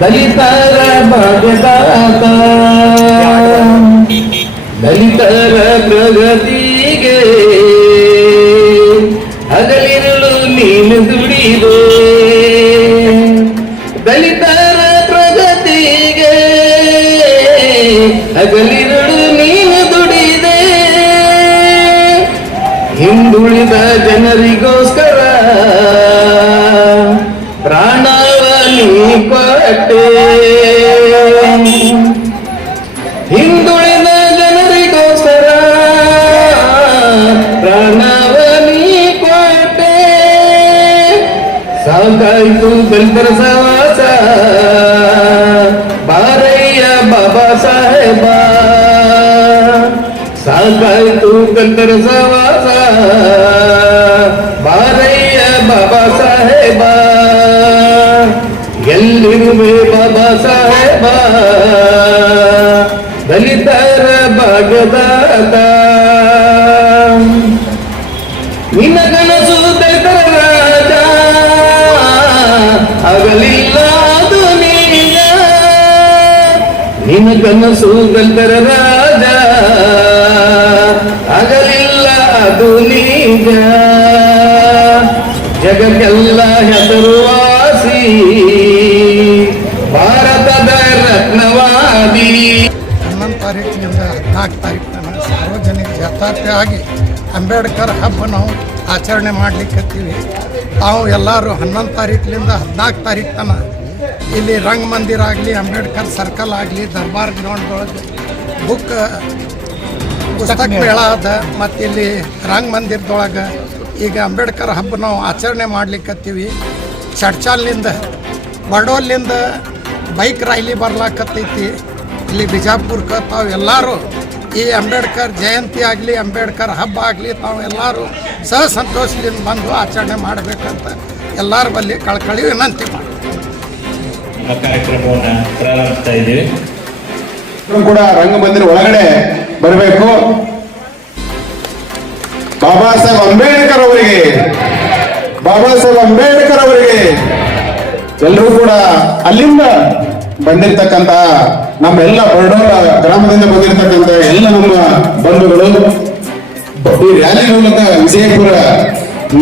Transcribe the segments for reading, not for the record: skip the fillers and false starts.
ದಲಿತರ ಭಾಗ್ಯದಾತ ದಲಿತರ ಪ್ರಗತಿಗೆ ಹಗಲಿರುಳು ನೀನು ದುಡಿದೆ ದಲಿತರ ಪ್ರಗತಿಗೆ ಹಗಲಿರುಳು ನೀನು ದುಡಿದೆ ಹಿಂದುಳಿದ ಜನರಿಗೋಸ್ಕರ ಪ್ರಾಣವನಿ ಕೊಟ್ಟೆ ಹಿಂದುಳಿದ ಜನರಿಗೋಸ್ಕರ ಪ್ರಾಣವನಿ ಕೊಟ್ಟೆ ಸಾಕಾಯ್ತು ದಲಿತರ ಸವಾಸ ಬಾರಯ್ಯ ಬಾಬಾ ಸಾಹೇಬ ಸಾಕಾಯ್ತು ದಲಿತರ ಸವಾಸ ಬಾರಯ್ಯ ಬಾಬಾ ಸಾಹೇಬ ಎಲ್ಲಿರುವೆ ಬಾಬಾ ಸಾಹೇಬ ದಲಿತರ ಭಾಗ್ಯದಾತ ನಿನ್ನ ಕನಸು ದಲಿತರ ರಾಜ ಆಗಲಿಲ್ಲ ಅದು ನೀಗ ನಿನ್ನ ಕನಸು ದಲಿತರ ರಾಜ ಆಗಲಿಲ್ಲ ಅದು ನೀಗ ಜಗಕ್ಕೆಲ್ಲ ಹೆಸರುವಾಸಿ ಭಾರತದ ರತ್ನವಾದಿ 11 ತಾರೀಕಿನಿಂದ 14 ತಾರೀಕು ತನಕ ಸಾರ್ವಜನಿಕ ಜಾತ್ಯಾಗಿ ಅಂಬೇಡ್ಕರ್ ಹಬ್ಬ ನಾವು ಆಚರಣೆ ಮಾಡ್ಲಿಕ್ಕತ್ತೀವಿ. ತಾವು ಎಲ್ಲರೂ 11 ತಾರೀಕಿನಿಂದ 14 ತಾರೀಕು ತನಕ ಇಲ್ಲಿ ರಂಗಮಂದಿರ ಆಗಲಿ, ಅಂಬೇಡ್ಕರ್ ಸರ್ಕಲ್ ಆಗಲಿ, ದರ್ಬಾರ್ ಗ್ರೌಂಡ್ದೊಳಗೆ ಪುಸ್ತಕ ಮೇಳ ಅದ ಮತ್ತು ಇಲ್ಲಿ ರಂಗಮಂದಿರದೊಳಗೆ ಈಗ ಅಂಬೇಡ್ಕರ್ ಹಬ್ಬ ನಾವು ಆಚರಣೆ ಮಾಡ್ಲಿಕ್ಕತ್ತೀವಿ. ಚಡ್ಚಾಲ್ನಿಂದ ಬಡೋಲಿಂದ ಬೈಕ್ ರ್ಯಾಲಿ ಬರ್ಲಾಕತ್ತೈತಿ. ಇಲ್ಲಿ ಬಿಜಾಪುರಕ್ಕೆ ತಾವು ಎಲ್ಲರೂ ಈ ಅಂಬೇಡ್ಕರ್ ಜಯಂತಿ ಆಗಲಿ, ಅಂಬೇಡ್ಕರ್ ಹಬ್ಬ ಆಗಲಿ ತಾವು ಎಲ್ಲರೂ ಸಂತೋಷದಿಂದ ಬಂದು ಆಚರಣೆ ಮಾಡಬೇಕಂತ ಎಲ್ಲರ ಬಳಿ ಕಳಕಳಿ ವಿನಂತಿ ಮಾಡಿ ಕಾರ್ಯಕ್ರಮವನ್ನು ಪ್ರಾರಂಭಿಸ್ತಾ ಇದ್ದೀವಿ. ಕೂಡ ರಂಗಮಂದಿರ ಒಳಗಡೆ ಬರಬೇಕು. ಬಾಬಾ ಸಾಹೇಬ್ ಅಂಬೇಡ್ಕರ್ ಅವರಿಗೆ, ಬಾಬಾ ಸಾಹೇಬ್ ಅಂಬೇಡ್ಕರ್ ಅವರಿಗೆ ಎಲ್ಲರೂ ಕೂಡ ಅಲ್ಲಿಂದ ಬಂದಿರ್ತಕ್ಕಂತ ನಮ್ಮೆಲ್ಲ ಬರಡೋಲ ಗ್ರಾಮದಿಂದ ಬಂದಿರತಕ್ಕಂತ ಎಲ್ಲ ನಮ್ಮ ಬಂಧುಗಳು ಈ ರ್ಯಾಲಿ ಮೂಲಕ ವಿಜಯಪುರ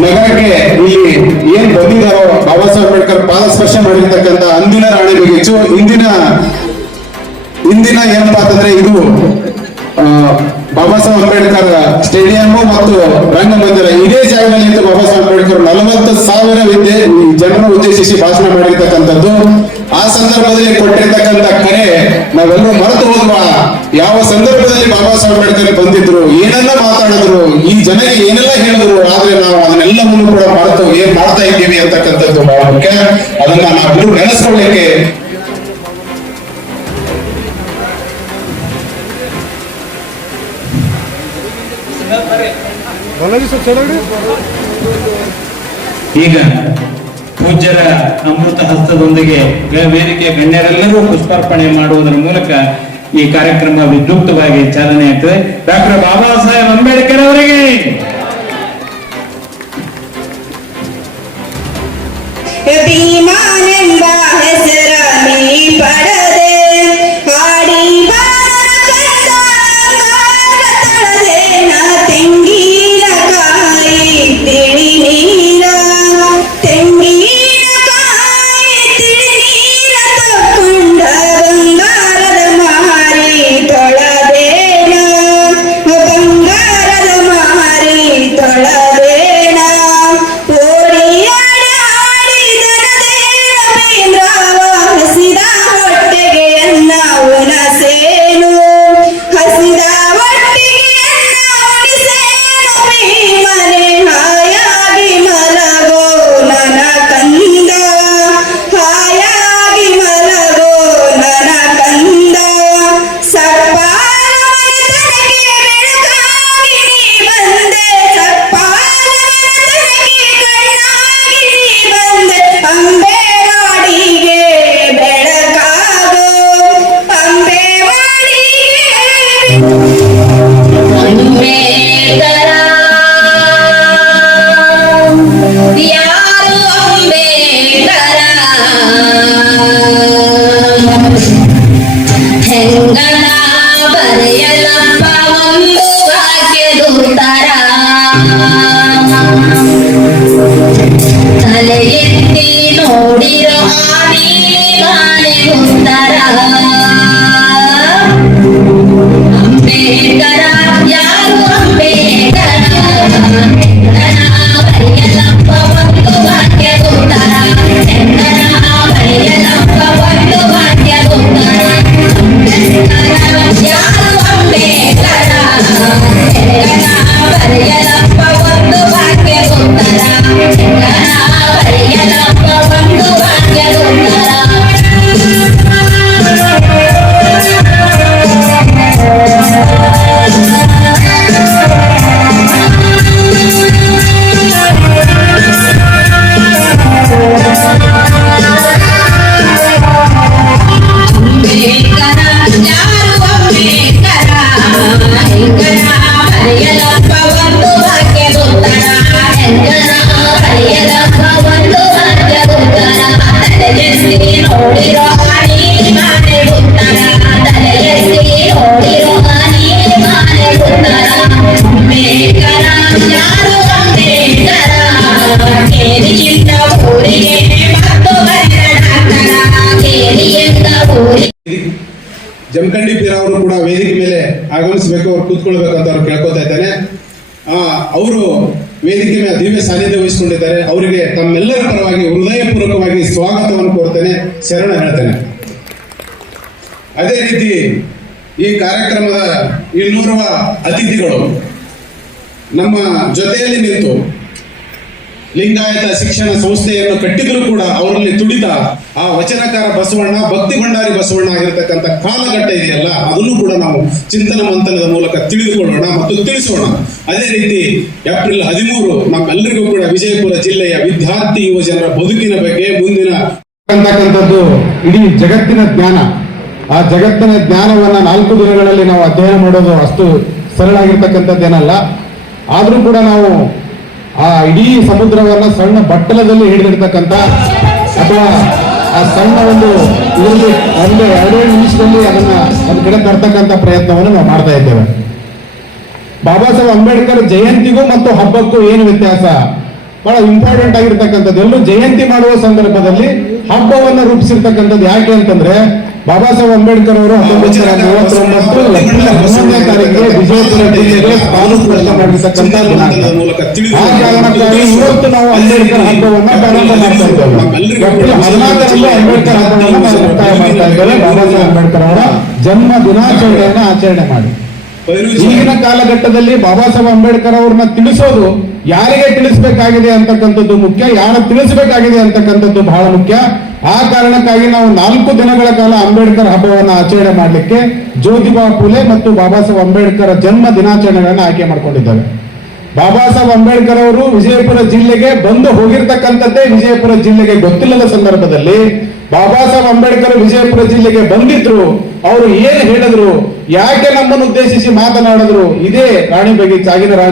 ನಗರಕ್ಕೆ ಇಲ್ಲಿ ಏನ್ ಬಂದಿದ್ದಾರೋ ಬಾಬಾ ಸಾಹೇಬ್ ಅಂಬೇಡ್ಕರ್ ಪಾದ ಸ್ಪರ್ಶ ಮಾಡಿರ್ತಕ್ಕಂಥ ಅಂದಿನ ರಾಣಿಬೆಗಿಚ್ಚು ಇಂದಿನ ಏನಪ್ಪಾ ಅಂತಂದ್ರೆ ಇದು ಬಾಬಾ ಸಾಹೇಬ್ ಅಂಬೇಡ್ಕರ್ ಸ್ಟೇಡಿಯಂ ಮತ್ತು ರಂಗಮಂದಿರ ಇದೇ ಜಾಗದಲ್ಲಿ ಇದ್ದು ಬಾಬಾ ಸಾಹೇಬ್ ಅಂಬೇಡ್ಕರ್ 40,000 ಜನರನ್ನು ಉದ್ದೇಶಿಸಿ ಭಾಷಣ ಮಾಡಿರ್ತಕ್ಕಂಥದ್ದು. ಆ ಸಂದರ್ಭದಲ್ಲಿ ಕೊಟ್ಟಿರ್ತಕ್ಕಂಥ ಕರೆ ನಾವೆಲ್ಲರೂ ಮರೆತು ಹೋದ್ವಾ? ಯಾವ ಸಂದರ್ಭದಲ್ಲಿ ಬಾಬಾ ಸಾಹೇಬ್ ಅಂಬೇಡ್ಕರ್ ಬಂದಿದ್ರು, ಏನೆಲ್ಲ ಮಾತಾಡಿದ್ರು, ಈ ಜನರಿಗೆ ಏನೆಲ್ಲ ಹೇಳಿದ್ರು, ಆದ್ರೆ ನಾವು ಅದನ್ನೆಲ್ಲವನ್ನು ಕೂಡ ಮರೆತು ಏನ್ ಮಾಡ್ತಾ ಇದ್ದೀವಿ ಅಂತಕ್ಕಂಥದ್ದು ಬಹಳ ಮುಖ್ಯ. ಅದನ್ನ ನಾವೆಲ್ಲರೂ ನೆನೆಸ್ಕೊಳ್ಳಿಕ್ಕೆ ಈಗ ಪೂಜ್ಯರ ಅಮೃತ ಹಸ್ತದೊಂದಿಗೆ ವೇದಿಕೆ ಗಣ್ಯರೆಲ್ಲರೂ ಪುಷ್ಪಾರ್ಪಣೆ ಮಾಡುವುದರ ಮೂಲಕ ಈ ಕಾರ್ಯಕ್ರಮ ವಿದ್ಯುಕ್ತವಾಗಿ ಚಾಲನೆ ಆಗ್ತದೆ. ಡಾಕ್ಟರ್ ಬಾಬಾ ಸಾಹೇಬ್ ಅಂಬೇಡ್ಕರ್ ಅವರಿಗೆ ಆಡಿದರ ಜಮಖಂಡಿ ಪೀರ ಅವರು ಕೂಡ ವೇದಿಕೆ ಮೇಲೆ ಆಗಮಿಸಬೇಕು, ಅವ್ರು ಕೂತ್ಕೊಳ್ಬೇಕು ಅಂತ ಅವ್ರು ಕೇಳ್ಕೊತಾ ಇದ್ದೇನೆ. ಅವರು ವೇದಿಕೆ ಮೇಲೆ ದಿವ್ಯ ಸಾನ್ನಿಧ್ಯ ವಹಿಸಿಕೊಂಡಿದ್ದಾರೆ. ಅವರಿಗೆ ತಮ್ಮೆಲ್ಲರ ಪರವಾಗಿ ಹೃದಯಪೂರ್ವಕವಾಗಿ ಸ್ವಾಗತವನ್ನು ಕೋರ್ತೇನೆ, ಶರಣ ಹೇಳ್ತೇನೆ. ಅದೇ ರೀತಿ ಈ ಕಾರ್ಯಕ್ರಮದ ಇನ್ನೋರ್ವ ಅತಿಥಿಗಳು ನಮ್ಮ ಜೊತೆಯಲ್ಲಿ ನಿಂತು ಲಿಂಗಾಯತ ಶಿಕ್ಷಣ ಸಂಸ್ಥೆಯನ್ನು ಕಟ್ಟಿದ್ರು ಕೂಡ ಅವರಲ್ಲಿ ತುಡಿದ ಆ ವಚನಕಾರ ಬಸವಣ್ಣ, ಭಕ್ತಿ ಭಂಡಾರಿ ಬಸವಣ್ಣ ಆಗಿರತಕ್ಕಂಥ ಕಾಲಘಟ್ಟ ಇದೆಯಲ್ಲ, ಅದನ್ನು ಕೂಡ ನಾವು ಚಿಂತನ ಮಂಥನದ ಮೂಲಕ ತಿಳಿದುಕೊಳ್ಳೋಣ ಮತ್ತು ತಿಳಿಸೋಣ. ಅದೇ ರೀತಿ ಏಪ್ರಿಲ್ 13 ನಮ್ಮೆಲ್ಲರಿಗೂ ಕೂಡ ವಿಜಯಪುರ ಜಿಲ್ಲೆಯ ವಿದ್ಯಾರ್ಥಿ ಯುವ ಜನರ ಬದುಕಿನ ಬಗ್ಗೆ ಮುಂದಿನ ಅಂತಕ್ಕಂಥದ್ದು ಇಡೀ ಜಗತ್ತಿನ ಜ್ಞಾನ. ಆ ಜಗತ್ತಿನ ಜ್ಞಾನವನ್ನ 4 ದಿನಗಳಲ್ಲಿ ನಾವು ಅಧ್ಯಯನ ಮಾಡೋದು ಅಷ್ಟು ಸರಳ ಆಗಿರ್ತಕ್ಕಂಥದ್ದೇನಲ್ಲ. ಆದ್ರೂ ಕೂಡ ನಾವು ಆ ಇಡೀ ಸಮುದ್ರವನ್ನ ಸಣ್ಣ ಬಟ್ಟಲದಲ್ಲಿ ಹಿಡಿದಿರ್ತಕ್ಕಂಥ ಅಥವಾ ಆ ಸಣ್ಣ ಒಂದು ಒಂದೇ 2 ನಿಮಿಷದಲ್ಲಿ ಅದನ್ನ ಒಂದು ಕಡೆ ತರ್ತಕ್ಕಂಥ ಪ್ರಯತ್ನವನ್ನು ನಾವು ಮಾಡ್ತಾ ಇದ್ದೇವೆ. ಬಾಬಾ ಸಾಹೇಬ್ ಅಂಬೇಡ್ಕರ್ ಜಯಂತಿಗೂ ಮತ್ತು ಹಬ್ಬಕ್ಕೂ ಏನು ವ್ಯತ್ಯಾಸ? ಬಹಳ ಇಂಪಾರ್ಟೆಂಟ್ ಆಗಿರ್ತಕ್ಕಂಥದ್ದು. ಎಲ್ಲೂ ಜಯಂತಿ ಮಾಡುವ ಸಂದರ್ಭದಲ್ಲಿ ಹಬ್ಬವನ್ನ ರೂಪಿಸಿರ್ತಕ್ಕಂಥದ್ದು ಯಾಕೆ ಅಂತಂದ್ರೆ, ಬಾಬಾ ಸಾಹೇಬ್ ಅಂಬೇಡ್ಕರ್ ಅವರು 1939 ಏಪ್ರಿಲ್ 11ನೇ ತಾರೀಕಿಗೆ ವಿಜಯಪುರ ಜಿಲ್ಲೆಗೆ ಸ್ವಾತಂತ್ರ್ಯ ಮಾಡಿರ್ತಕ್ಕಂಥ ದಿನಾಂಕ. ಆ ಕಾರಣಕ್ಕಾಗಿ ಇವತ್ತು ನಾವು ಅಂಬೇಡ್ಕರ್ ಹಬ್ಬವನ್ನ ಪ್ರಾರಂಭ ಮಾಡ್ತಾ ಇದ್ದೇವೆ. ಏಪ್ರಿಲ್ 14ರಂದು ಅಂಬೇಡ್ಕರ್ ಹಬ್ಬವನ್ನು ನಾವು ಮುಕ್ತಾಯ ಮಾಡ್ತಾ ಇದ್ದೇವೆ. ಬಾಬಾ ಸಾಹೇಬ್ ಅಂಬೇಡ್ಕರ್ ಅವರ ಜನ್ಮ ದಿನಾಚರಣೆಯನ್ನು ಆಚರಣೆ ಮಾಡಿ ಈಗಿನ ಕಾಲಘಟ್ಟದಲ್ಲಿ ಬಾಬಾ ಸಾಹೇಬ್ ಅಂಬೇಡ್ಕರ್ ಅವ್ರನ್ನ ತಿಳಿಸೋದು ಯಾರಿಗೆ ತಿಳಿಸಬೇಕಾಗಿದೆ ಅಂತಕ್ಕಂಥದ್ದು ಮುಖ್ಯ, ಯಾರು ತಿಳಿಸಬೇಕಾಗಿದೆ ಅಂತಕ್ಕಂಥದ್ದು ಬಹಳ ಮುಖ್ಯ. ಆ ಕಾರಣಕ್ಕಾಗಿ ನಾವು 4 ದಿನಗಳ ಕಾಲ ಅಂಬೇಡ್ಕರ್ ಹಬ್ಬವನ್ನು ಆಚರಣೆ ಮಾಡಲಿಕ್ಕೆ ಜ್ಯೋತಿಬಾ ಫುಲೆ ಮತ್ತು ಬಾಬಾ ಸಾಹೇಬ್ ಅಂಬೇಡ್ಕರ್ ಜನ್ಮ ದಿನಾಚರಣೆಗಳನ್ನು ಆಯ್ಕೆ ಮಾಡಿಕೊಂಡಿದ್ದೇವೆ. ಬಾಬಾ ಸಾಹೇಬ್ ಅಂಬೇಡ್ಕರ್ ಅವರು ವಿಜಯಪುರ ಜಿಲ್ಲೆಗೆ ಬಂದು ಹೋಗಿರ್ತಕ್ಕಂಥದ್ದೇ ವಿಜಯಪುರ ಜಿಲ್ಲೆಗೆ ಗೊತ್ತಿಲ್ಲದ ಸಂದರ್ಭದಲ್ಲಿ ಬಾಬಾ ಸಾಹೇಬ್ ಅಂಬೇಡ್ಕರ್ ವಿಜಯಪುರ ಜಿಲ್ಲೆಗೆ ಬಂದಿದ್ರು. ಅವರು ಏನು ಹೇಳಿದ್ರು, ಯಾಕೆ ನಮ್ಮನ್ನು ಉದ್ದೇಶಿಸಿ ಮಾತನಾಡಿದ್ರು, ಇದೇ ರಾಣಿ ಬಗ್ಗೆ ಚಾಗಿನ ರಾಣಿ